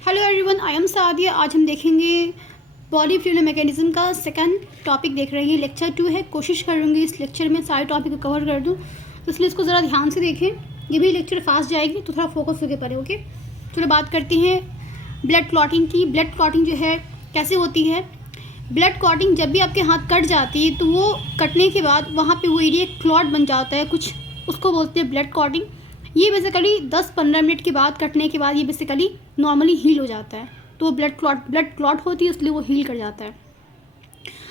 Hello everyone, I am Sadia. आज हम देखेंगे बॉडी फ्लूइड मैकेनिज्म का सेकंड टॉपिक देख रहे हैं। लेक्चर 2 है। कोशिश करूँगी इस लेक्चर में सारे टॉपिक को कवर कर दूँ, इसलिए इसको ज़रा ध्यान से देखें। ये भी लेक्चर फास्ट जाएगी तो थोड़ा फोकस होकर पड़े। ओके, चलो बात करते हैं ब्लड क्लॉटिंग की। ब्लड क्लॉटिंग जो है कैसे होती है। ब्लड क्लॉटिंग जब भी आपके हाथ कट जाती है तो वो कटने के बाद वहाँ पर वो एरिया क्लॉट बन जाता है कुछ, उसको बोलते हैं ब्लड क्लॉटिंग। ये बेसिकली 10-15 मिनट के बाद कटने के बाद ये बेसिकली नॉर्मली हील हो जाता है। तो वो ब्लड क्लॉट होती है, इसलिए वो हील कर जाता है।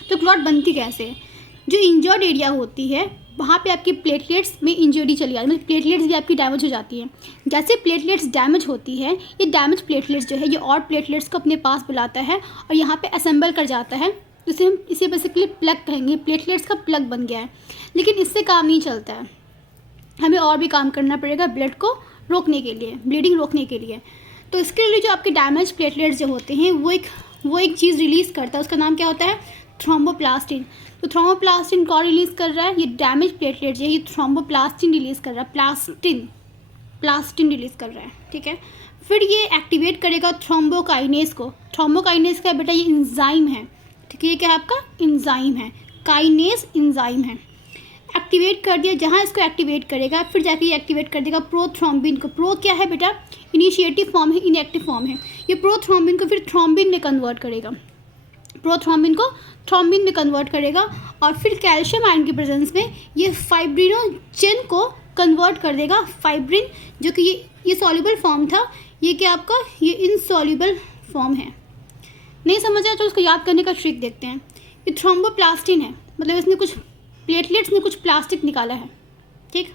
तो क्लॉट बनती कैसे है। जो इंजर्ड एरिया होती है वहाँ पे आपकी प्लेटलेट्स में इंजरी चली जाती है, मतलब प्लेटलेट्स भी आपकी डैमेज हो जाती है। जैसे प्लेटलेट्स डैमेज होती है, ये डैमेज प्लेटलेट्स जो है ये और प्लेटलेट्स को अपने पास बुलाता है और यहाँ पे असेंबल कर जाता है। जिसे हम इसे बेसिकली प्लग कहेंगे। प्लेटलेट्स का प्लग बन गया है। लेकिन इससे काम नहीं चलता है, हमें और भी काम करना पड़ेगा ब्लड को रोकने के लिए, ब्लीडिंग रोकने के लिए। तो इसके लिए जो आपके डैमेज प्लेटलेट्स जो होते हैं वो एक चीज़ रिलीज़ करता है, उसका नाम क्या होता है, थ्रोम्बोप्लास्टिन। तो थ्रोम्बोप्लास्टिन कौन रिलीज़ कर रहा है, ये डैमेज प्लेटलेट्स है, ये थ्रोम्बोप्लास्टिन रिलीज़ कर रहा है, प्लास्टिन रिलीज़ कर रहा है। ठीक है, फिर ये एक्टिवेट करेगा थ्रोम्बोकाइनेस को। थ्रोम्बोकाइनेस का बेटा ये इंजाइम है। ठीक है, ये क्या है आपका इंजाइम है, काइनेस इंजाइम है। एक्टिवेट कर दिया, जहाँ इसको एक्टिवेट करेगा फिर जाके ये एक्टिवेट कर देगा प्रोथ्रोम्बिन को। प्रो क्या है बेटा, इनिशिएटिव फॉर्म है, इनएक्टिव फॉर्म है। ये प्रोथ्रोम्बिन को फिर थ्रोम्बिन में कन्वर्ट करेगा, प्रोथ्रोम्बिन को थ्रोम्बिन में कन्वर्ट करेगा। और फिर कैल्शियम आयन की प्रेजेंस में ये फाइब्रिनोजेन को कन्वर्ट कर देगा। फाइब्रिन जो कि ये सॉल्युबल फॉर्म था, ये क्या आपका ये इनसॉल्युबल फॉर्म है। नहीं समझ आया तो उसको याद करने का ट्रिक देखते हैं। ये थ्रोम्बोप्लास्टिन है, मतलब इसने कुछ प्लेटलेट्स ने कुछ प्लास्टिक निकाला है। ठीक,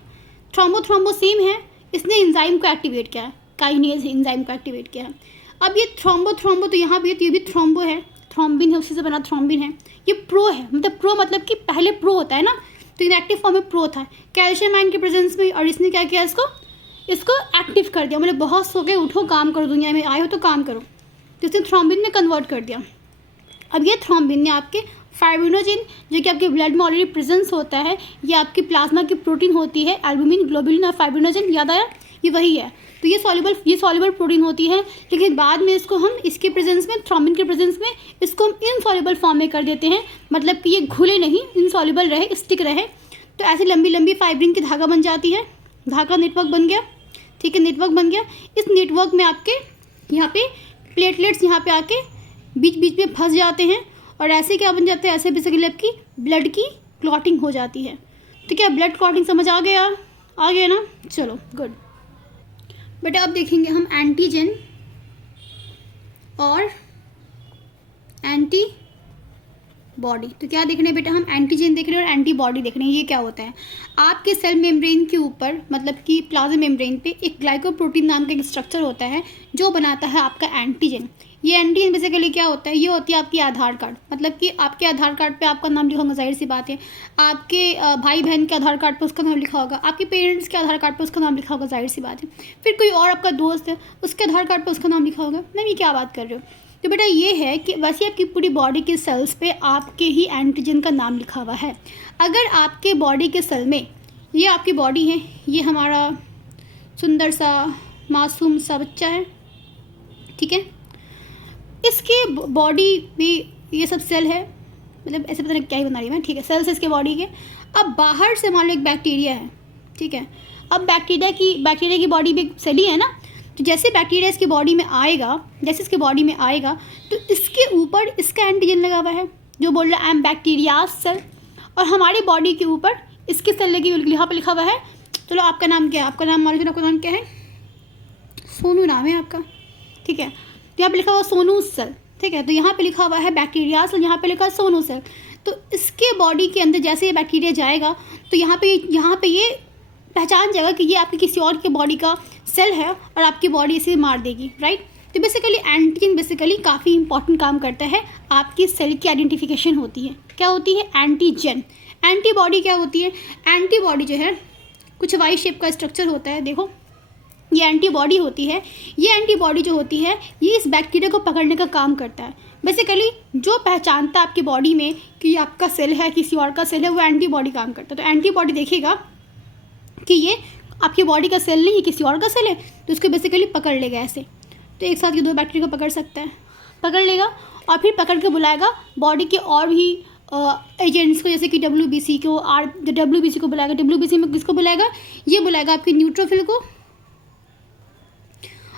थ्रोम्बो सेम है, इसने एंजाइम को एक्टिवेट किया है, काइनेज एंजाइम को एक्टिवेट किया है। अब ये थ्रोम्बो तो यहाँ भी है, तो ये भी थ्रोम्बो है, थ्रोम्बिन है, उसी से बना थ्रोम्बिन है। ये प्रो है, मतलब प्रो मतलब कि पहले प्रो होता है ना, तो इनएक्टिव फॉर्म में प्रो था कैल्शियम आयन के प्रेजेंस में, और इसने क्या किया, इसको एक्टिव कर दिया। मतलब बहुत सो गए, उठो काम करो, दुनिया में आए हो तो काम करो। तो इसने थ्रोम्बिन में कन्वर्ट कर दिया। अब ये थ्रोम्बिन ने आपके फाइब्रिनोजेन जो कि आपके ब्लड में ऑलरेडी प्रेजेंस होता है, ये आपकी प्लाज्मा की प्रोटीन होती है, एल्बुमिन, ग्लोबुलिन और फाइब्रिनोजेन, याद आया, ये वही है। तो ये सॉल्युबल प्रोटीन होती है, लेकिन बाद में इसको हम इसके प्रेजेंस में, थ्रोम्बिन के प्रेजेंस में इसको हम इनसॉल्युबल फॉर्म में कर देते हैं। मतलब कि ये घुले नहीं, इनसॉल्युबल रहे, स्टिक रहे। तो ऐसे लंबी लंबी फाइब्रिन की धागा बन जाती है, धागा नेटवर्क बन गया। ठीक है, नेटवर्क बन गया। इस नेटवर्क में आपके यहाँ पे प्लेटलेट्स यहाँ पे आके बीच बीच में फंस जाते हैं, और ऐसे क्या बन जाते हैं, ऐसे बेसिकली आपकी ब्लड की क्लॉटिंग हो जाती है। तो क्या ब्लड क्लॉटिंग समझ आ गया ना। चलो गुड बेटा, अब देखेंगे हम एंटीजन और एंटीबॉडी। तो क्या देख रहे हैं बेटा, हम एंटीजन देख रहे हैं और एंटीबॉडी देख रहे हैं। ये क्या होता है, आपके सेल मेम्ब्रेन के ऊपर, मतलब कि प्लाज्मा मेम्ब्रेन पे एक ग्लाइकोप्रोटीन नाम का एक स्ट्रक्चर होता है जो बनाता है आपका एंटीजन। ये एंटीजन बेसिकली क्या होता है, ये होती है आपकी आधार कार्ड। मतलब कि आपके आधार कार्ड पे आपका नाम लिखा होगा, जाहिर सी बात है। आपके भाई बहन के आधार कार्ड पे उसका नाम लिखा होगा, आपके पेरेंट्स के आधार कार्ड पे उसका नाम लिखा होगा, जाहिर सी बात है। फिर कोई और आपका दोस्त है, उसके आधार कार्ड पे उसका नाम लिखा होगा। नहीं, ये क्या बात कर रहे हो। तो बेटा ये है कि वैसे आपकी पूरी बॉडी के सेल्स पे आपके ही एंटीजन का नाम लिखा हुआ है। अगर आपके बॉडी के सेल में, ये आपकी बॉडी है, ये हमारा सुंदर सा मासूम सा बच्चा है, ठीक है, इसके बॉडी में ये सब सेल है, मतलब ऐसे पता नहीं क्या ही बना रही है मैं। ठीक है, सेल्स इसके बॉडी के। अब बाहर से मान लो एक बैक्टीरिया है, ठीक है। अब बैक्टीरिया की बॉडी में सेल ही है ना, तो जैसे बैक्टीरिया इसकी बॉडी में आएगा, तो इसके ऊपर इसका एंटीजन लगा हुआ है जो बोल रहा है आई एम बैक्टीरिया सेल, और हमारी बॉडी के ऊपर इसके सेल लगी, यहाँ पर लिखा हुआ है। चलो आपका नाम क्या है, आपका नाम मान लीजिए, आपका नाम क्या है, सोनू नाम है आपका, ठीक है। तो यहाँ पे लिखा हुआ सोनू सेल, ठीक है। तो यहाँ पे लिखा हुआ है बैक्टीरिया सेल, यहाँ पे लिखा है सोनू सेल। तो इसके बॉडी के अंदर जैसे ये बैक्टीरिया जाएगा तो यहाँ पे ये पहचान जाएगा कि ये आपकी किसी और के बॉडी का सेल है, और आपकी बॉडी इसे मार देगी, राइट। तो बेसिकली एंटीजन बेसिकली काफ़ी इंपॉर्टेंट काम करता है, आपकी सेल की आइडेंटिफिकेशन होती है। क्या होती है, एंटीजन। एंटीबॉडी क्या होती है, एंटीबॉडी जो है कुछ वाई शेप का स्ट्रक्चर होता है, देखो ये एंटीबॉडी होती है। ये एंटीबॉडी जो होती है ये इस बैक्टीरिया को पकड़ने का काम करता है। बेसिकली जो पहचानता है आपकी बॉडी में कि ये आपका सेल है, किसी और का सेल है, वो एंटीबॉडी काम करता है। तो एंटीबॉडी देखेगा कि ये आपकी बॉडी का सेल नहीं, ये किसी और का सेल है, तो उसको बेसिकली पकड़ लेगा ऐसे। तो एक साथ ये 2 बैक्टीरिया को पकड़ सकता है, पकड़ लेगा और फिर पकड़ के बुलाएगा बॉडी के और भी एजेंट्स को, जैसे कि WBC को, WBC को बुलाएगा। WBC में किसको बुलाएगा? ये बुलाएगा आपके न्यूट्रोफिल को।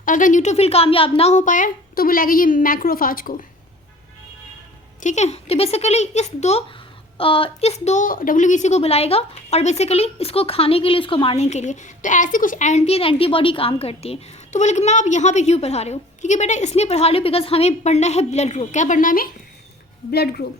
अगर न्यूट्रोफिल कामयाब ना हो पाया तो बुलाएगा ये मैक्रोफाज को, ठीक है। तो बेसिकली इस दो WBC को बुलाएगा और बेसिकली इसको खाने के लिए, इसको मारने के लिए। तो ऐसे कुछ एंटीबॉडी काम करती है। तो बोले कि मैं आप यहाँ पे क्यों पढ़ा रहे हो? क्योंकि बेटा इसलिए पढ़ा रहे हो बिकॉज हमें पढ़ना है ब्लड ग्रुप। क्या पढ़ना है हमें? Blood group.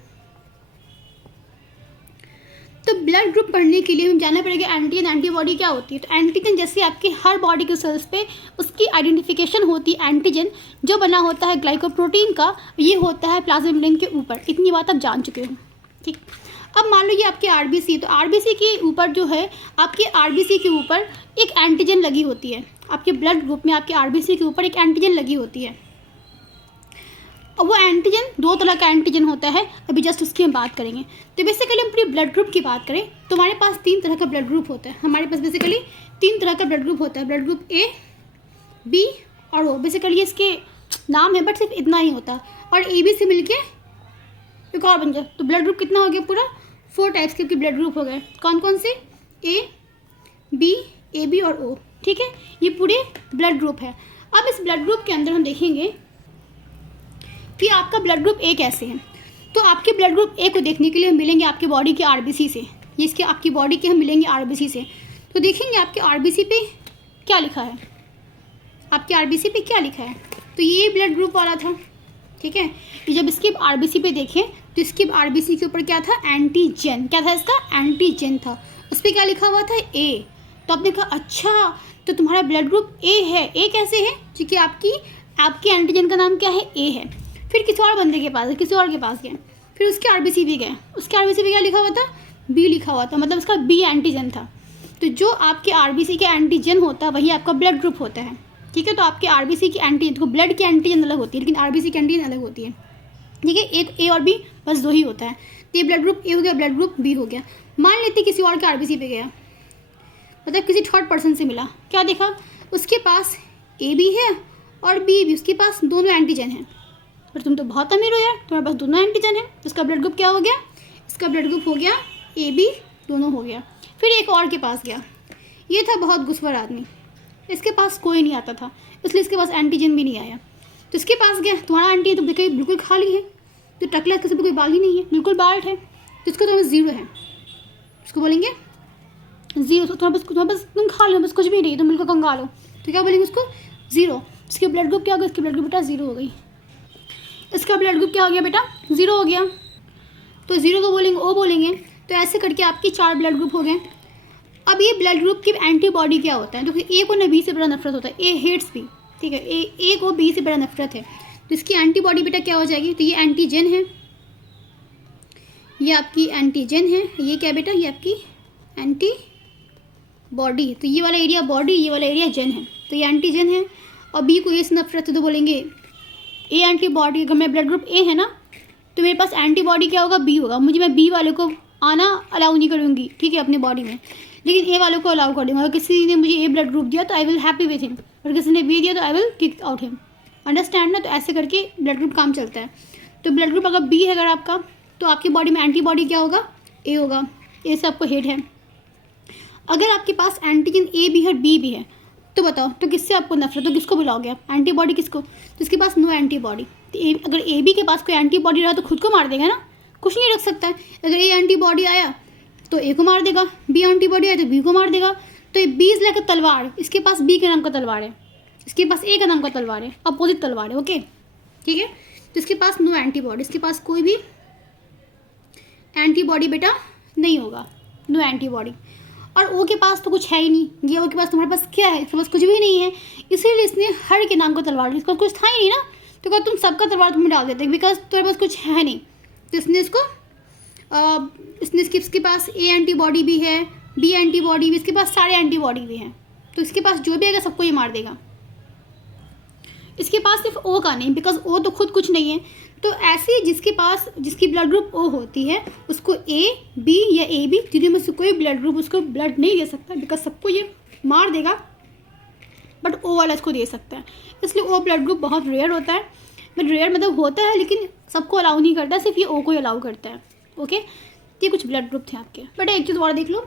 तो ब्लड ग्रुप पढ़ने के लिए हमें जानना पड़ेगा एंटीबॉडी क्या होती है। तो एंटीजन जैसे आपके हर बॉडी के सेल्स पे उसकी आइडेंटिफिकेशन होती है। एंटीजन जो बना होता है ग्लाइकोप्रोटीन का, ये होता है प्लाज्मा मेम्ब्रेन के ऊपर। इतनी बात आप जान चुके हो, ठीक। अब मान लो ये आपके RBC है, तो RBC के ऊपर जो है, आपके RBC के ऊपर एक एंटीजन लगी होती है। आपके ब्लड ग्रुप में आपके RBC के ऊपर एक एंटीजन लगी होती है। अब वो एंटीजन 2 तरह का एंटीजन होता है, अभी जस्ट उसकी हम बात करेंगे। तो बेसिकली हम पूरी ब्लड ग्रुप की बात करें तो हमारे पास 3 तरह का ब्लड ग्रुप होता है। हमारे पास बेसिकली 3 तरह का ब्लड ग्रुप होता है। ब्लड ग्रुप A, B और O। बेसिकली इसके नाम है बट सिर्फ इतना ही होता है, और AB से मिलके एक और बन जाए। तो ब्लड ग्रुप कितना हो गया? पूरा 4 टाइप्स के ब्लड ग्रुप हो गए। कौन कौन से? A, B, AB और O, ठीक है। ये पूरे ब्लड ग्रुप है। अब इस ब्लड ग्रुप के अंदर हम देखेंगे कि आपका ब्लड ग्रुप A कैसे है। तो आपके ब्लड ग्रुप A को देखने के लिए हम मिलेंगे आपके बॉडी के RBC से। ये इसके आपकी बॉडी के हम मिलेंगे RBC से। तो देखेंगे आपके RBC पे क्या लिखा है। आपके RBC पे क्या लिखा है? तो ये ब्लड ग्रुप वाला था, ठीक है। तो जब इसके RBC पे देखें तो इसके RBC के ऊपर क्या था? एंटीजन। क्या था इसका? एंटीजन था। उस पर क्या लिखा हुआ था? A। तो आपने कहा अच्छा तो तुम्हारा ब्लड ग्रुप A है। A कैसे है? क्योंकि आपके एंटीजन का नाम क्या है? A है। फिर किसी और बंदे के पास, किसी और के पास गए, फिर उसके RBC भी गए। उसके RBC पे क्या लिखा हुआ था? B लिखा हुआ था, मतलब उसका B एंटीजन था। तो जो आपके RBC के एंटीजन होता है वही आपका ब्लड ग्रुप होता है, ठीक है। तो आपके RBC की एंटीजन, तो ब्लड की एंटीजन अलग होती है लेकिन RBC की एंटीजन अलग होती है, ठीक है। एक A और B बस 2 ही होता है। तो ये ब्लड ग्रुप A हो गया, ब्लड ग्रुप B हो गया। मान लेते किसी और के RBC पे गया, मतलब किसी थर्ड पर्सन से मिला, क्या देखा? उसके पास A भी है और B भी, उसके पास दोनों एंटीजन हैं। पर तुम तो बहुत अमीर हो यार, तुम्हारे पास दोनों एंटीजन है। इसका ब्लड ग्रुप क्या हो गया? इसका ब्लड ग्रुप हो गया AB, दोनों हो गया। फिर एक और के पास गया, ये था बहुत घुसपैठ आदमी, इसके पास कोई नहीं आता था, इसलिए इसके पास एंटीजन भी नहीं आया। तो इसके पास गया, तुम्हारा एंटीजन तो बिल्कुल खाली है, तो टकला, किसी पर कोई बाल ही नहीं है, बिल्कुल बाल्ट है, तो इसका तो 0 है। इसको बोलेंगे 0। तुम्हारा बस तुम खा लो, बस कुछ भी नहीं, तुम बिल्कुल कंगाल हो, तो क्या बोलेंगे उसको? 0। इसके ब्लड ग्रुप क्या हो गया? इसके ब्लड ग्रुप बेटा 0 हो गई। इसका ब्लड ग्रुप क्या हो गया बेटा? 0 हो गया। तो 0 को बोलेंगे O बोलेंगे। तो ऐसे करके आपकी 4 ब्लड ग्रुप हो गए। अब ये ब्लड ग्रुप की एंटीबॉडी क्या होता है? तो A को ना B से बड़ा नफरत होता है, A हेट्स B, ठीक है। A को B से बड़ा नफरत है, तो इसकी एंटीबॉडी बेटा क्या हो जाएगी? तो ये एंटीजन है, ये आपकी एंटीजन है। ये क्या बेटा? ये आपकी एंटीबॉडी। तो ये वाला एरिया बॉडी, ये वाला एरिया जन है, तो ये एंटीजन है। और B को A से नफरत है तो बोलेंगे A एंटीबॉडी। अगर मेरा ब्लड ग्रुप A है ना तो मेरे पास एंटीबॉडी क्या होगा? B होगा। मैं B वाले को आना अलाउ नहीं करूँगी, ठीक है, अपनी बॉडी में, लेकिन A वाले को अलाउ कर दूँगा। अगर किसी ने मुझे A ब्लड ग्रुप दिया तो I will happy with him, और किसी ने B दिया तो I will kick out him. Understand ना? तो ऐसे करके ब्लड ग्रुप काम चलता है। तो ब्लड ग्रुप अगर B है अगर आपका, तो आपकी बॉडी में एंटीबॉडी क्या होगा? A होगा। A से आपको हेट है। अगर आपके पास एंटीजन A भी है और B भी है तो बताओ, तो किससे आपको नफरत? तो किसको बुलाओगे आप? एंटीबॉडी किसको? तो इसके पास नो एंटीबॉडी। तो अगर AB के पास कोई एंटीबॉडी रहा तो खुद को मार देगा ना, कुछ नहीं रख सकता है। अगर A एंटीबॉडी आया तो A को मार देगा, B एंटीबॉडी आया तो B को मार देगा। तो ये B लाइक तलवार, इसके पास B के नाम का तलवार है, इसके पास A का नाम का तलवार है, अपोजिट तलवार है, ओके, ठीक है। तो इसके पास नो एंटीबॉडी, इसके पास कोई भी एंटीबॉडी बेटा नहीं होगा, नो एंटीबॉडी। और O के पास तो कुछ है ही नहीं, ये O के पास तुम्हारे पास क्या है? इसके पास कुछ भी नहीं है, इसीलिए इसने हर के नाम का तलवार, इसके पास कुछ था ही नहीं ना, तो क्या तुम सबका तलवार तुम्हें डाल देते बिकॉज तुम्हारे पास कुछ है नहीं। तो इसने इसके पास A एंटीबॉडी भी है, B एंटीबॉडी भी, इसके पास सारे एंटीबॉडी भी हैं, तो इसके पास जो भी आएगा सबको ये मार देगा। इसके पास सिर्फ O का नहीं, बिकॉज O तो खुद कुछ नहीं है। तो ऐसे जिसकी ब्लड ग्रुप O होती है उसको A, B या AB तीनों में से कोई ब्लड ग्रुप उसको ब्लड नहीं दे सकता, बिकॉज सबको ये मार देगा। बट ओ वाला इसको दे सकता है। इसलिए ओ ब्लड ग्रुप बहुत रेयर होता है, बट रेयर मतलब होता है लेकिन सबको अलाउ नहीं करता, सिर्फ ये ओ को ही अलाउ करता है। ओके, ये कुछ ब्लड ग्रुप थे आपके। बट एक चीज़ और देख लो,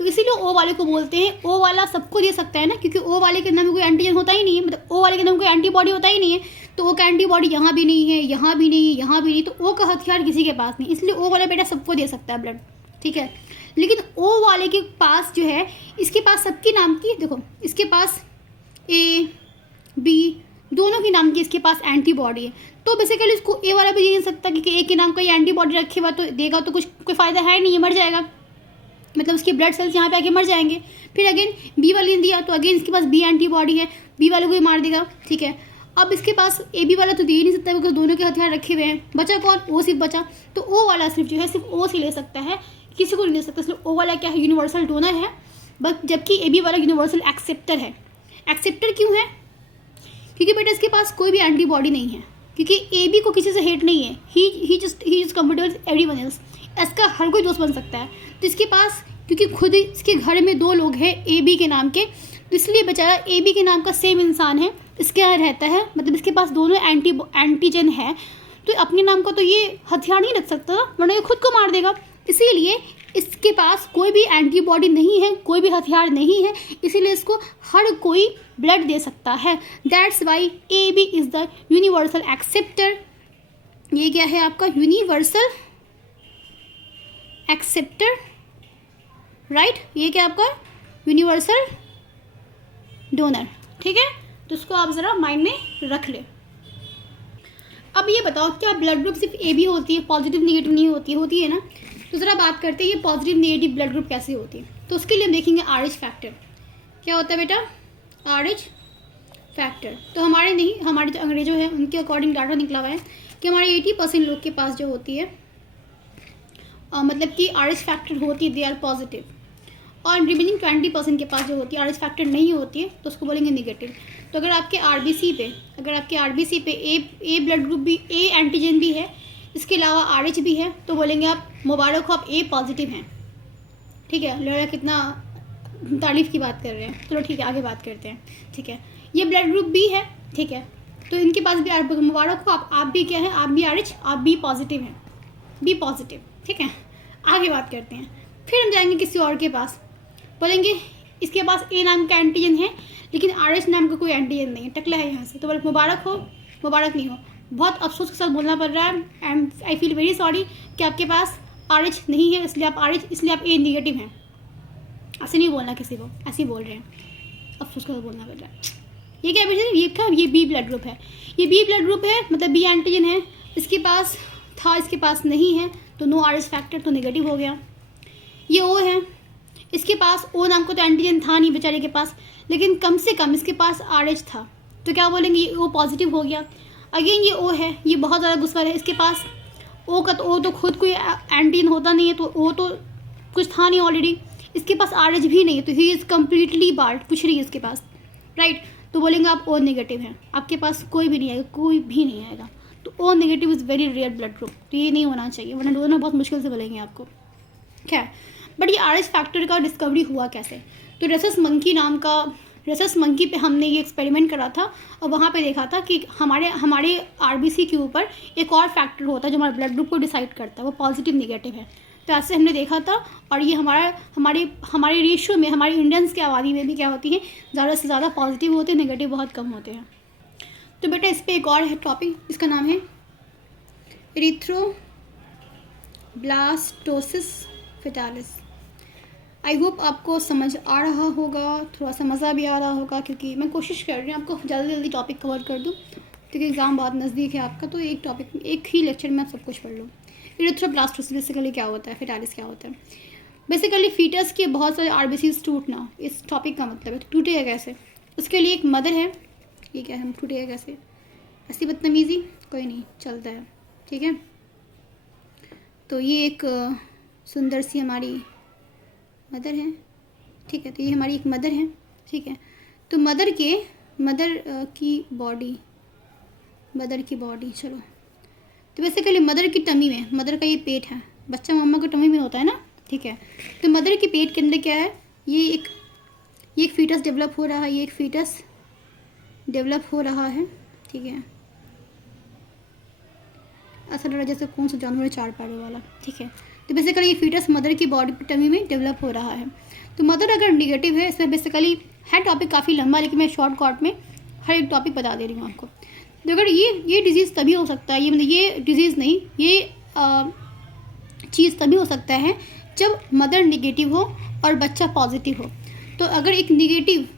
तो इसीलिए ओ वाले को बोलते हैं, ओ वाला सबको दे सकता है ना, क्योंकि ओ वाले के अंदर में कोई एंटीजन होता ही नहीं है, मतलब ओ वाले के अंदर में कोई एंटीबॉडी होता ही नहीं है, तो ओ का एंटीबॉडी यहाँ भी नहीं है, यहाँ भी नहीं है, यहाँ भी नहीं, तो ओ का हथियार किसी के पास नहीं, इसलिए ओ वाला बेटा सबको दे सकता है ब्लड, ठीक है। लेकिन ओ वाले के पास जो है, इसके पास सबके नाम की, देखो इसके पास ए बी दोनों के नाम की इसके पास एंटीबॉडी है, तो बेसिकली इसको ए वाला भी दे नहीं सकता, क्योंकि ए के नाम का ये एंटीबॉडी रखे हुआ तो देगा तो कुछ कोई फ़ायदा है नहीं, ये मर जाएगा, मतलब उसके ब्लड सेल्स यहाँ पे आके मर जाएंगे। फिर अगेन बी वाले ने दिया तो अगेन इसके पास बी एंटीबॉडी है, बी वाले को ही मार देगा, ठीक है। अब इसके पास ए बी वाला तो दे ही नहीं सकता बिकॉज दोनों के हथियार रखे हुए हैं, बचा कौन, ओ सिर्फ बचा, तो ओ वाला सिर्फ जो है सिर्फ ओ से ले सकता है, किसी को नहीं ले सकता, इसलिए ओ वाला क्या है, यूनिवर्सल डोनर है, बट जबकि ए बी वाला यूनिवर्सल एक्सेप्टर है। एक्सेप्टर क्यों है, क्योंकि बेटा इसके पास कोई भी एंटीबॉडी नहीं है, क्योंकि ए बी को किसी से हेट नहीं है, he just comfortable with everyone else, इसका हर कोई दोस्त बन सकता है। तो इसके पास क्योंकि खुद इसके घर में 2 लोग हैं ए बी के नाम के, तो इसलिए बेचारा ए बी के नाम का सेम इंसान है, इसके यहाँ रहता है, मतलब इसके पास दोनों एंटीजन है, तो अपने नाम का तो ये हथियार नहीं रख सकता, वरना ये खुद को मार देगा। इसीलिए इसके पास कोई भी एंटीबॉडी नहीं है, कोई भी हथियार नहीं है, इसीलिए इसको हर कोई ब्लड दे सकता है। That's why A B is the universal acceptor. ये क्या है आपका यूनिवर्सल एक्सेप्टर, राइट, ये क्या आपका यूनिवर्सल डोनर, ठीक है। तो उसको आप ज़रा माइंड में रख ले। अब ये बताओ क्या ब्लड ग्रुप सिर्फ ए बी होती है, पॉजिटिव निगेटिव नहीं होती है, होती है ना। तो ज़रा बात करते हैं ये पॉजिटिव नेगेटिव ब्लड ग्रुप कैसे होती है। तो उसके लिए हम देखेंगे आर एच फैक्टर। क्या होता है बेटा, आर एच फैक्टर। तो हमारे नहीं, हमारे जो अंग्रेजों हैं उनके अकॉर्डिंग डाटा निकला हुआ है कि हमारे 80% लोग के पास जो होती है मतलब कि आर एच फैक्टर होती है, दे आर पॉजिटिव, और रिमेनिंग 20% के पास जो होती है आर एच फैक्टर नहीं होती है, तो उसको बोलेंगे निगेटिव। तो अगर आपके आरबीसी पे ए ब्लड ग्रुप भी, ए एंटीजन भी है, इसके अलावा आर एच भी है, तो बोलेंगे आप मुबारक हो, आप ए पॉजिटिव हैं, ठीक है। लड़ा कितना तारीफ़ की बात कर रहे हैं, चलो ठीक है आगे बात करते हैं, ठीक है। ये ब्लड ग्रुप बी है, ठीक है, तो इनके पास भी मुबारक हो, आप भी क्या है, आप भी आर एच, आप भी पॉजिटिव हैं, बी पॉजिटिव, ठीक है। आगे बात करते हैं, फिर हम जाएंगे किसी और के पास, बोलेंगे इसके पास ए नाम का एंटीजन है लेकिन आर एच नाम का कोई एंटीजन नहीं है, टकला है यहाँ से, तो बोले मुबारक हो, मुबारक नहीं हो, बहुत अफसोस के साथ बोलना पड़ रहा है, and I feel very sorry कि आपके पास आर एच नहीं है, इसलिए आप आर एच, इसलिए आप ए निगेटिव हैं। ऐसे नहीं बोलना किसी को, ऐसे ही बोल रहे हैं, अफसोस के साथ बोलना पड़ रहा है। ये क्या है, ये क्या, ये बी ब्लड ग्रुप है, ये बी ब्लड ग्रुप है, मतलब बी एंटीजन है, इसके पास था, इसके पास नहीं है, तो नो आर एच फैक्टर, तो नेगेटिव हो गया। ये ओ है, इसके पास ओ नाम का तो एंटीजन था नहीं बेचारे के पास, लेकिन कम से कम इसके पास आर एच था, तो क्या बोलेंगे, ये ओ पॉजिटिव हो गया। अगेन ये ओ है, ये बहुत ज़्यादा गुस्सा है, इसके पास ओ का तो ओ तो खुद कोई एंटीजन होता नहीं है, तो ओ तो कुछ था नहीं ऑलरेडी, इसके पास आर एच भी नहीं है, तो ही इज़ कम्प्लीटली बार्ड, कुछ नहीं है इसके पास, राइट। तो बोलेंगे आप ओ नेगेटिव हैं, आपके पास कोई भी नहीं आएगा, कोई भी नहीं आएगा, तो O negative is very rare blood group, तो ये नहीं होना चाहिए, वरना दोनों बहुत मुश्किल से बोलेंगे आपको, क्या। बट ये आर एच फैक्टर का डिस्कवरी हुआ कैसे, तो रेसस मंकी पे हमने ये एक्सपेरिमेंट करा था, और वहाँ पे देखा था कि हमारे आरबीसी के ऊपर एक और फैक्टर होता है जो हमारे ब्लड ग्रुप को डिसाइड करता है, वो पॉजिटिव निगेटिव है। तो ऐसे हमने देखा था, और ये हमारे रेशियो में, हमारे इंडियंस की आबादी में भी क्या होती है, ज़्यादा से ज़्यादा पॉजिटिव होते हैं, नेगेटिव बहुत कम होते हैं। तो बेटा इस पर एक और है टॉपिक, इसका नाम है एरिथ्रोब्लास्टोसिस फेटालिस। आई होप आपको समझ आ रहा होगा, थोड़ा सा मज़ा भी आ रहा होगा, क्योंकि मैं कोशिश कर रही हूँ आपको जल्दी टॉपिक कवर कर दूँ, क्योंकि एग्ज़ाम बहुत नज़दीक है आपका, तो एक टॉपिक, एक ही लेक्चर में आप सब कुछ पढ़ लो। एरिथ्रोब्लास्टोसिस बेसिकली क्या होता है, फेटालिस क्या होता है। बेसिकली फीटस के बहुत सारे आरबीसीज टूटना, इस टॉपिक का मतलब है, टूटेगा कैसे, उसके लिए एक मदर है, ये क्या है, हम टूटेगा कैसे, ऐसी बदतमीज़ी कोई नहीं, चलता है, ठीक है। तो ये एक सुंदर सी हमारी मदर है, ठीक है, तो ये हमारी एक मदर है, ठीक है। तो मदर की बॉडी चलो, तो बेसिकली मदर की टमी में, मदर का ये पेट है, बच्चा मम्मा का टमी में होता है ना, ठीक है। तो मदर के पेट के अंदर क्या है, ये एक फीटस डेवलप हो रहा है, ये एक फीटस डेवलप हो रहा है, ठीक है। ऐसा लग रहा है जैसे कौन सा जानवर है, 4 पैरों वाला, ठीक है। तो बेसिकली ये फीटस मदर की बॉडी टमी में डेवलप हो रहा है। तो मदर अगर निगेटिव है, इसमें बेसिकली है टॉपिक काफ़ी लंबा, लेकिन मैं शॉर्ट कॉट में हर एक टॉपिक बता दे रही हूँ आपको। तो अगर ये डिज़ीज़ तभी हो सकता है, ये मतलब ये डिज़ीज़ नहीं, ये चीज़ तभी हो सकता है जब मदर निगेटिव हो और बच्चा पॉजिटिव हो। तो अगर एक निगेटिव